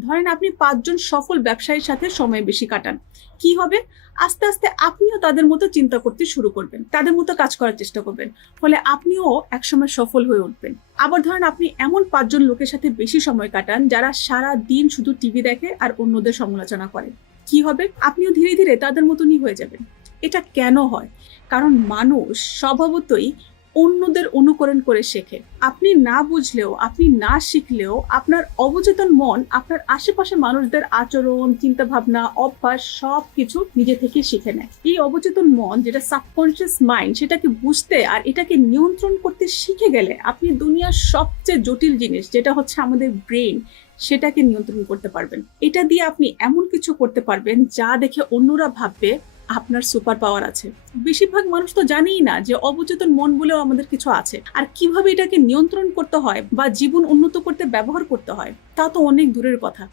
ধরেন আপনি পাঁচজন সফল ব্যবসায়ীর সাথে সময় বেশি কাটান। কি হবে? আস্তে আস্তে আপনিও তাদের মতো চিন্তা করতে শুরু করবেন। তাদের মতো কাজ করার চেষ্টা করবেন। ফলে আপনিও একসময় সফল হয়ে উঠবেন। আবার ধরেন আপনি এমন পাঁচজন লোকের সাথে বেশি সময় কাটান, যারা সারা দিন শুধু টিভি দেখে আর অন্যদের সমালোচনা করে। কি হবে? আপনিও ধীরে ধীরে তাদের মতনই হয়ে যাবেন। এটা কেন হয়? কারণ মানুষ স্বভাবতই অন্যদের অনুকরণ করে শেখে। আপনি না বুঝলেও, আপনি না শিখলেও আপনার অবচেতন মন, আপনার আশেপাশে মানুষদের আচরণ চিন্তা ভাবনা অভ্যাস সব কিছু নিজে থেকে শিখে নেয়। এই অবচেতন মন, যেটা সাবকনশিয়াস মাইন্ড সেটাকে বুঝতে আর এটাকে নিয়ন্ত্রণ করতে শিখে গেলে আপনি দুনিয়ার সবচেয়ে জটিল জিনিস, যেটা হচ্ছে আমাদের ব্রেন সেটাকে নিয়ন্ত্রণ করতে পারবেন। এটা দিয়ে আপনি এমন কিছু করতে পারবেন যা দেখে অন্যরা ভাববে আপনার সুপার পাওয়ার আছে। বেশিরভাগ মানুষ তো জানেই না যে অবচেতন মন বলেও আমাদের কিছু আছে। আর কীভাবে এটাকে নিয়ন্ত্রণ করতে হয় বা জীবন উন্নত করতে ব্যবহার করতে হয়, তা তো অনেক দূরের কথা।